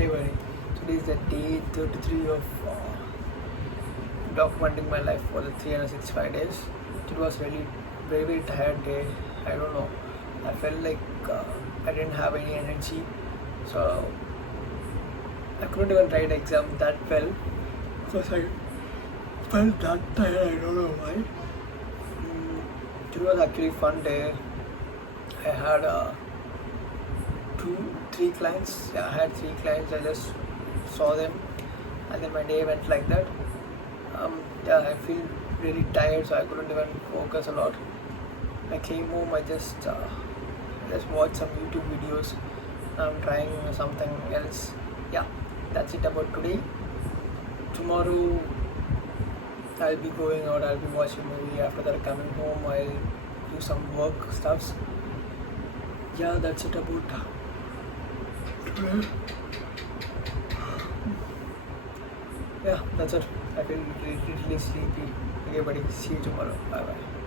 Hey buddy, today is the day 33 of documenting my life for the 365 days. It was really very tired day. I don't know. I felt like I didn't have any energy, so I couldn't even write exam that well because I felt that tired. I don't know why. It was actually fun day. I had three clients. Yeah, I had three clients. I just saw them, and then my day went like that. Yeah, I feel really tired, so I couldn't even focus a lot. I came home. I just watched some YouTube videos. I'm trying something else. Yeah, that's it about today. Tomorrow I'll be going out. I'll be watching movie. After that, coming home, I'll do some work stuffs. Yeah, that's it about today. Yeah, that's it. I feel really sleepy. Okay, buddy. See you tomorrow. Bye bye.